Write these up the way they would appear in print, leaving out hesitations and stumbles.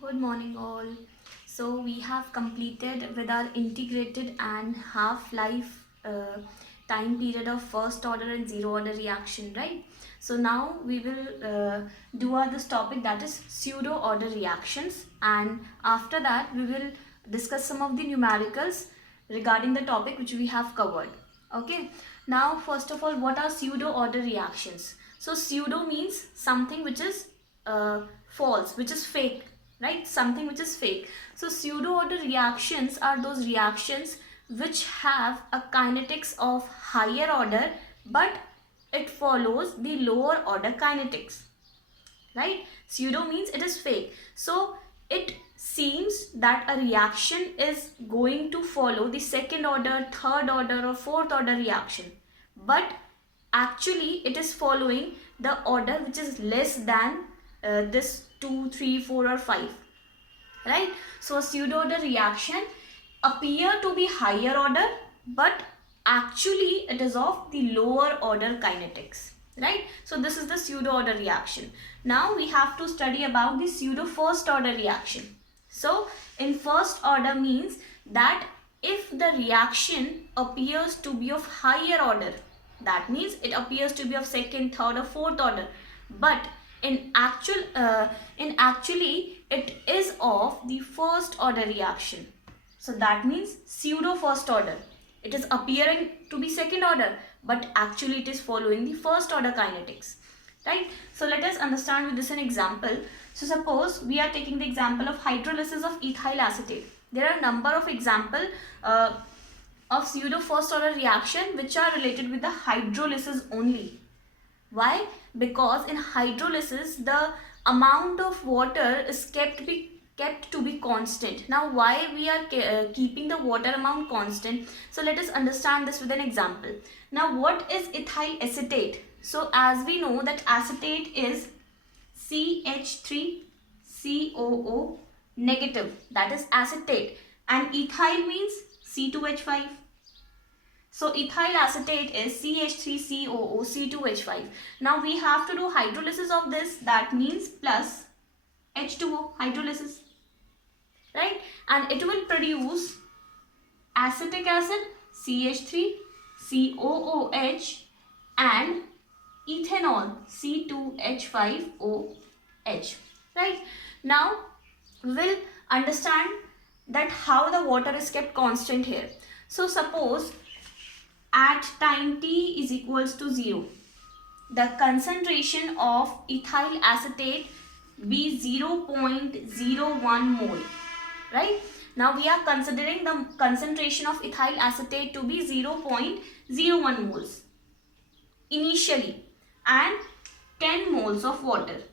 Good morning, all. So, we have completed with our integrated and half-life time period of first order and zero order reaction, right? So, now we will do this topic, that is pseudo order reactions, and after that, we will discuss some of the numericals regarding the topic which we have covered. Okay, now, first of all, what are pseudo order reactions? So, pseudo means something which is false, which is fake, right? Something which is fake. So pseudo order reactions are those reactions which have a kinetics of higher order, but it follows the lower order kinetics, right? Pseudo means it is fake. So it seems that a reaction is going to follow the second order, third order or fourth order reaction, but actually it is following the order which is less than this 2, 3, 4 or 5, right? So a pseudo order reaction appear to be higher order, but actually it is of the lower order kinetics, right? So this is the pseudo order reaction. Now we have to study about the pseudo first order reaction. So in first order means that if the reaction appears to be of higher order, that means it appears to be of second, third or fourth order, but in actually it is of the first order reaction. So that means pseudo first order. It is appearing to be second order, but actually it is following the first order kinetics, right? So let us understand with this an example. So suppose we are taking the example of hydrolysis of ethyl acetate. There are a number of example of pseudo first order reaction which are related with the hydrolysis only. Why? Because in hydrolysis the amount of water is kept to be constant. Now why we are keeping the water amount constant? So let us understand this with an example. Now what is ethyl acetate? So as we know that acetate is CH3COO negative, that is acetate, and ethyl means C2H5. So ethyl acetate is CH3COO C2H5. Now we have to do hydrolysis of this, that means plus H2O hydrolysis, right? And it will produce acetic acid CH3COOH and ethanol C2H5OH, right? Now we'll understand that how the water is kept constant here. So suppose at time t is equals to 0, the concentration of ethyl acetate be 0.01 mole, right? Now we are considering the concentration of ethyl acetate to be 0.01 moles initially and 10 moles of water.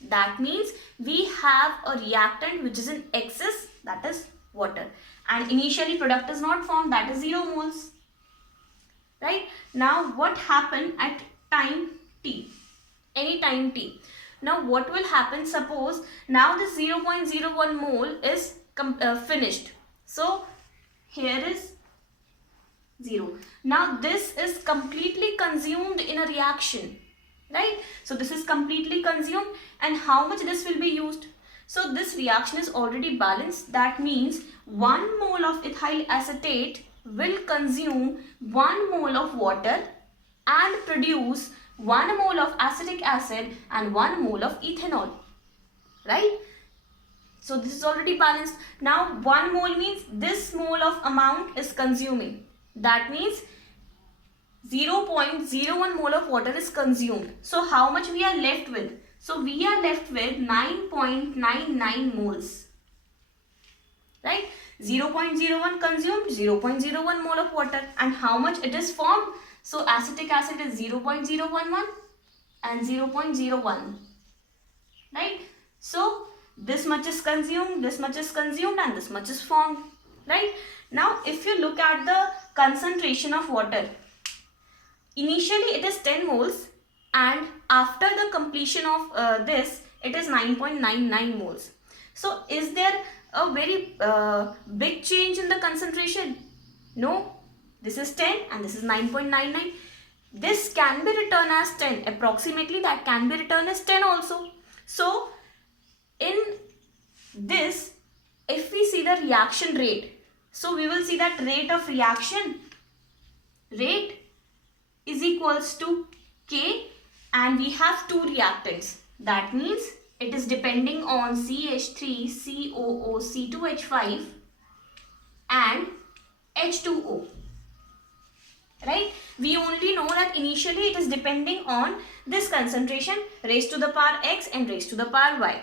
That means we have a reactant which is in excess, that is water, and initially product is not formed, that is 0 moles, right? Now what happened at time t, any time t? Now what will happen? Suppose now this 0.01 mole is finished, so here is 0. Now this is completely consumed in a reaction, right? So this is completely consumed, and how much this will be used? So this reaction is already balanced. That means 1 mole of ethyl acetate will consume 1 mole of water and produce 1 mole of acetic acid and 1 mole of ethanol, right? So this is already balanced. Now 1 mole means this mole of amount is consuming. That means 0.01 mole of water is consumed. So how much we are left with? So we are left with 9.99 moles, right? 0.01 consumed, 0.01 mole of water, and how much it is formed? So acetic acid is 0.011 and 0.01, right? So this much is consumed, this much is consumed, and this much is formed, right? Now if you look at the concentration of water, initially it is 10 moles, and after the completion of this it is 9.99 moles. So is there a very big change in the concentration? No, this is 10 and this is 9.99. This can be written as 10, approximately that can be written as 10 also. So this, if we see the reaction rate, so we will see that rate of reaction rate is equals to K, and we have two reactants. That means it is depending on CH3COO C2H5 and H2O. Right? We only know that initially it is depending on this concentration raised to the power x and raised to the power y.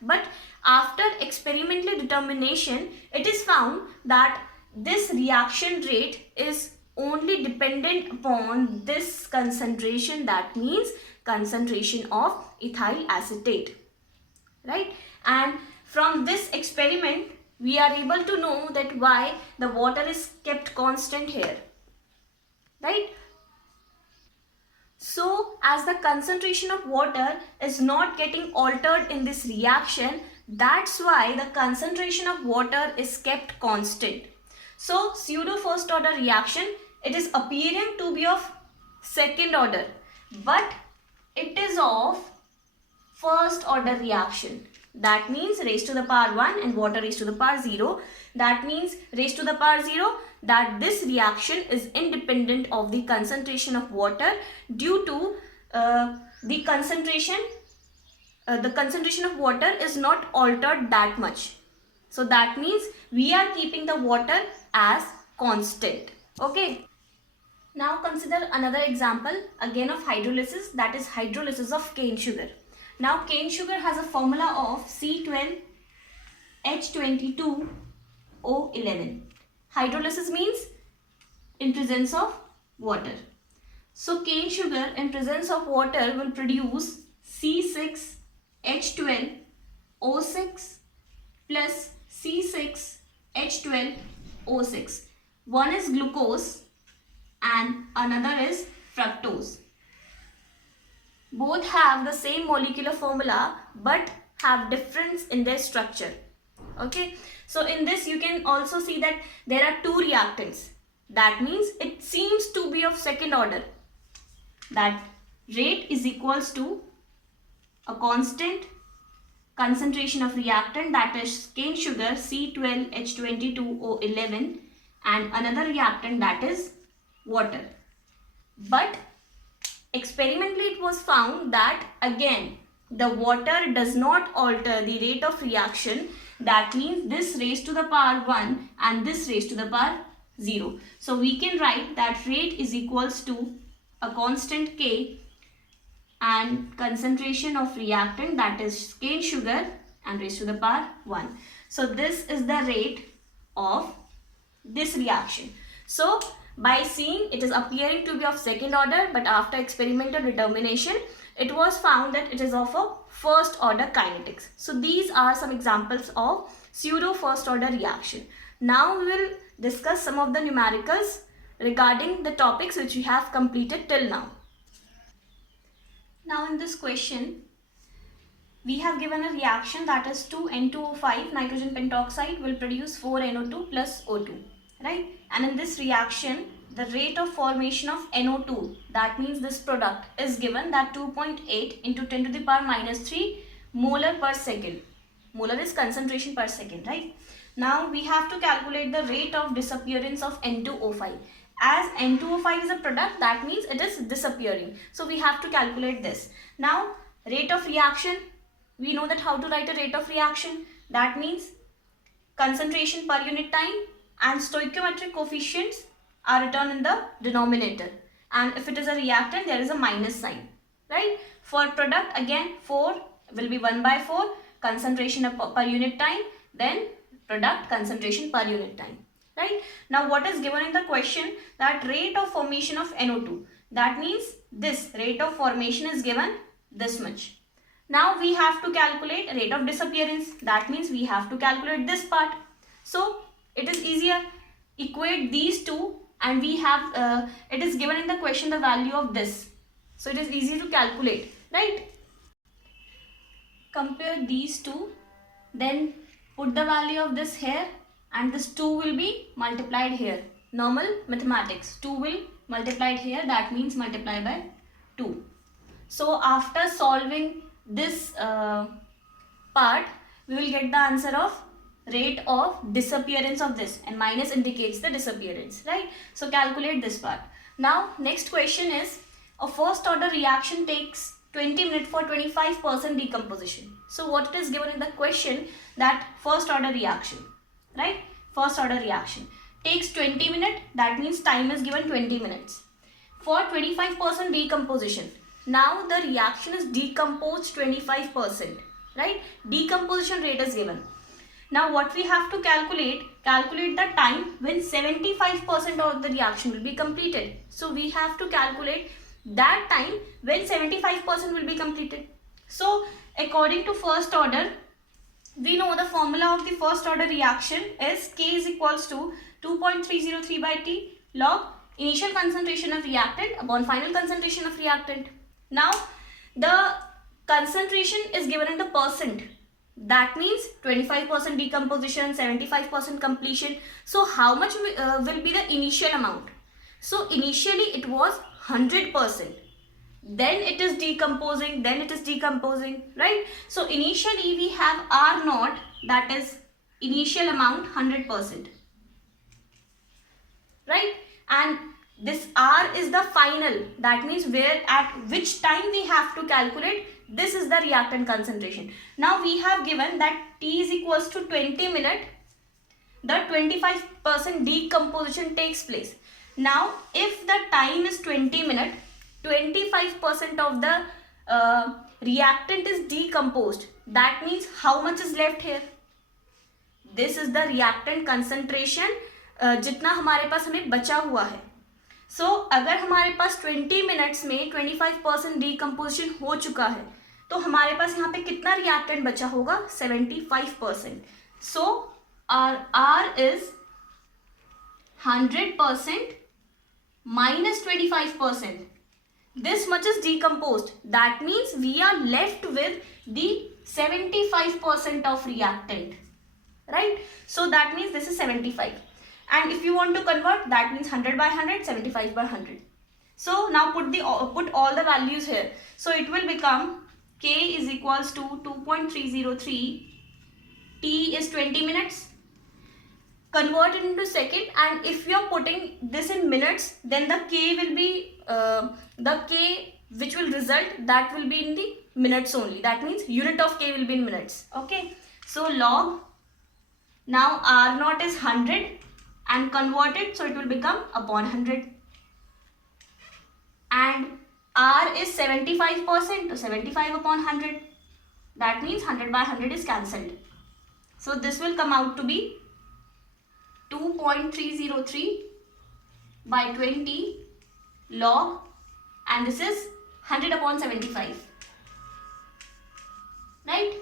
But after experimental determination, it is found that this reaction rate is only dependent upon this concentration, that means concentration of ethyl acetate. Right? And from this experiment, we are able to know that why the water is kept constant here. Right? So as the concentration of water is not getting altered in this reaction, that's why the concentration of water is kept constant. So pseudo first order reaction, it is appearing to be of second order, but it is of first order reaction. That means raised to the power 1 and water raised to the power 0. That means raised to the power 0, that this reaction is independent of the concentration of water due to the concentration of water is not altered that much. So that means we are keeping the water as constant. Okay. Now consider another example again of hydrolysis, that is hydrolysis of cane sugar. Now cane sugar has a formula of C12H22O11. Hydrolysis means in presence of water. So cane sugar in presence of water will produce C6H12O6 plus C6H12O6. One is glucose and another is fructose. Both have the same molecular formula but have difference in their structure. Okay, so in this you can also see that there are two reactants. That means it seems to be of second order. That rate is equals to a constant concentration of reactant, that is cane sugar C12H22O11, and another reactant, that is water. But experimentally it was found that again the water does not alter the rate of reaction. That means this raised to the power 1 and this raised to the power 0. So we can write that rate is equals to a constant K and concentration of reactant, that is cane sugar, and raised to the power 1. So this is the rate of this reaction. So by seeing it is appearing to be of second order, but after experimental determination it was found that it is of a first order kinetics. So these are some examples of pseudo first order reaction. Now we will discuss some of the numericals regarding the topics which we have completed till now. Now in this question we have given a reaction, that is 2N2O5 nitrogen pentoxide will produce 4NO2 plus O2. Right? And in this reaction the rate of formation of NO2, that means this product, is given that 2.8 into 10 to the power minus 3 molar per second. Molar is concentration per second, right? Now we have to calculate the rate of disappearance of N2O5. As N2O5 is a product, that means it is disappearing. So we have to calculate this. Now rate of reaction, we know that how to write a rate of reaction. That means concentration per unit time and stoichiometric coefficients are written in the denominator, and if it is a reactant there is a minus sign, right? For product again 4 will be 1 by 4 concentration per unit time, then product concentration per unit time, right? Now what is given in the question, that rate of formation of NO2, that means this rate of formation is given this much. Now we have to calculate rate of disappearance, that means we have to calculate this part. So it is easier, equate these two, and we have it is given in the question the value of this, so it is easy to calculate, right? Compare these two, then put the value of this here, and this 2 will be multiplied here. Normal mathematics, 2 will multiplied here, that means multiply by 2. So after solving this part, we will get the answer of rate of disappearance of this, and minus indicates the disappearance, right? So calculate this part. Now next question is, a first order reaction takes 20 minutes for 25% decomposition. So what it is given in the question, that first order reaction, right? First order reaction takes 20 minutes, that means time is given 20 minutes for 25% decomposition. Now the reaction is decomposed 25%, right? Decomposition rate is given. Now what we have to calculate the time when 75% of the reaction will be completed. So we have to calculate that time when 75% will be completed. So according to first order, we know the formula of the first order reaction is K is equals to 2.303 by T log initial concentration of reactant upon final concentration of reactant. Now the concentration is given in the percent. That means 25% decomposition, 75% completion. So how much will be the initial amount? So initially it was 100%. Then it is decomposing, right? So initially we have R naught, that is initial amount 100%, right? And this R is the final, that means where at which time we have to calculate. This is the reactant concentration. Now we have given that T is equals to 20 minutes, the 25% decomposition takes place. Now if the time is 20 minutes, 25% of the reactant is decomposed. That means how much is left here? This is the reactant concentration जितना हमारे पास हमें बचा हुआ है. So अगर हमारे पास 20 minutes में 25% decomposition हो चुका है, तो हमारे पास यहाँ पे कितना reactant बचा होगा? 75%. So our R is 100% minus 25%. This much is decomposed. That means we are left with the 75% of reactant, right? So that means this is 75. And if you want to convert, that means 100 by 100, 75 by 100. So now put all the values here. So it will become K is equals to 2.303. T is 20 minutes. Convert it into second, and if you are putting this in minutes, then the K will be the K which will result, that will be in the minutes only. That means unit of K will be in minutes. Okay. So log, now R naught is 100 and convert it, so it will become upon 100. And R is 75%, so 75 upon 100. That means 100 by 100 is cancelled. So this will come out to be 2.303 by 20 log, and this is 100 upon 75, right?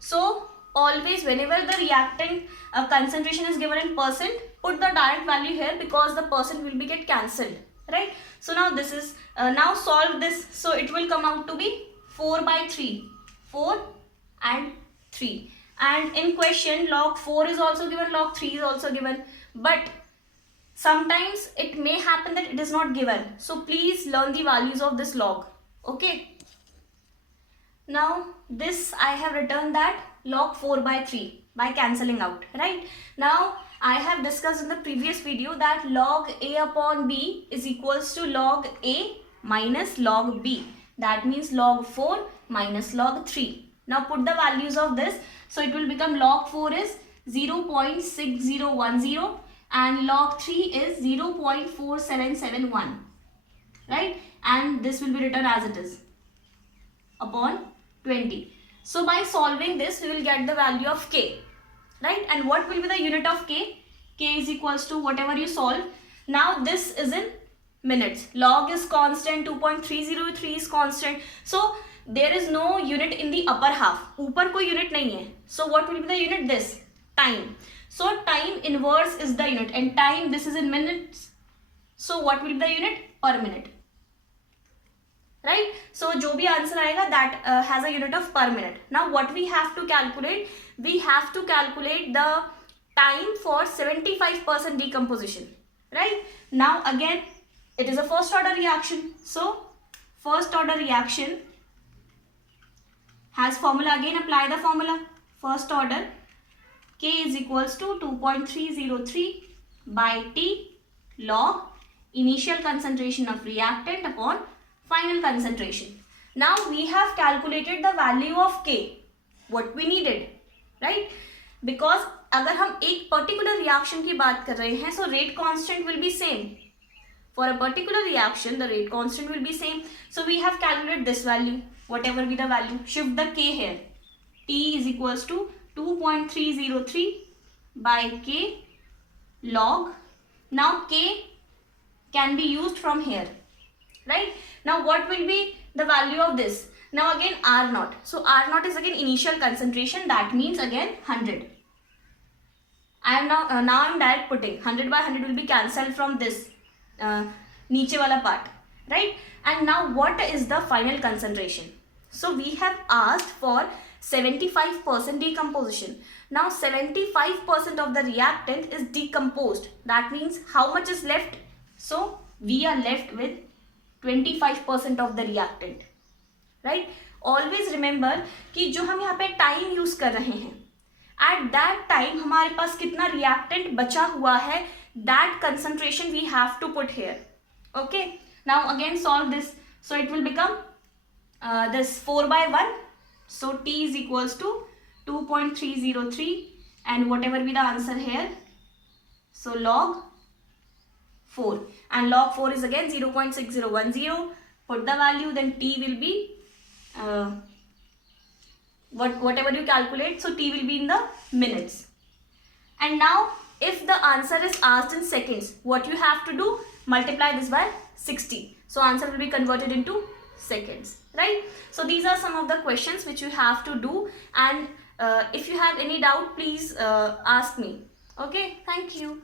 So always whenever the reactant concentration is given in percent, put the direct value here, because the percent will be get cancelled, right? So now this is now solve this. So it will come out to be 4 by 3, 4 and 3. And in question log 4 is also given, log 3 is also given, but sometimes it may happen that it is not given. So please learn the values of this log. Okay. Now this I have written that log 4 by 3 by cancelling out, right? Now I have discussed in the previous video that log A upon B is equals to log A minus log B. That means log 4 minus log 3. Now put the values of this. So it will become log 4 is 0.6010 and log 3 is 0.4771, right? And this will be written as it is upon 20. So by solving this, we will get the value of K, right? And what will be the unit of K? K is equals to whatever you solve. Now this is in minutes. Log is constant, 2.303 is constant. So there is no unit in the upper half. ऊपर कोई unit नहीं है. So what will be the unit? This time. So time inverse is the unit, and time, this is in minutes. So what will be the unit? Per minute, right? So जो भी answer आएगा, that has a unit of per minute. Now what we have to calculate? We have to calculate the time for 75% decomposition, right? Now again, it is a first order reaction. So first order reaction has formula. Again apply the formula. first order, K is equals to 2.303 by T log initial concentration of reactant upon final concentration. Now we have calculated the value of K, what we needed, right? Because अगर हम एक particular reaction की बात कर रहे हैं, so rate constant will be same. For a particular reaction, the rate constant will be same. So we have calculated this value, whatever be the value. Shift the K here. T is equals to 2.303 by K log. Now K can be used from here, right? Now what will be the value of this? Now again R naught. So R naught is again initial concentration. That means again 100. I am now I am direct putting 100 by 100 will be cancelled from this नीचे वाला part, right? And now what is the final concentration? So we have asked for 75% decomposition. Now 75% of the reactant is decomposed. That means how much is left? So we are left with 25% of the reactant, right? Always remember कि जो हम यहाँ पे time use कर रहे हैं, at that time हमारे पास कितना reactant बचा हुआ है, that concentration we have to put here. Okay, now again solve this. So it will become this 4 by 1. So T is equals to 2.303 and whatever be the answer here, so log 4, and log 4 is again 0.6010. Put the value, then T will be whatever you calculate, so T will be in the minutes. And now if the answer is asked in seconds, what you have to do? Multiply this by 60. So answer will be converted into seconds, right? So these are some of the questions which you have to do, and if you have any doubt, please ask me. Okay, thank you.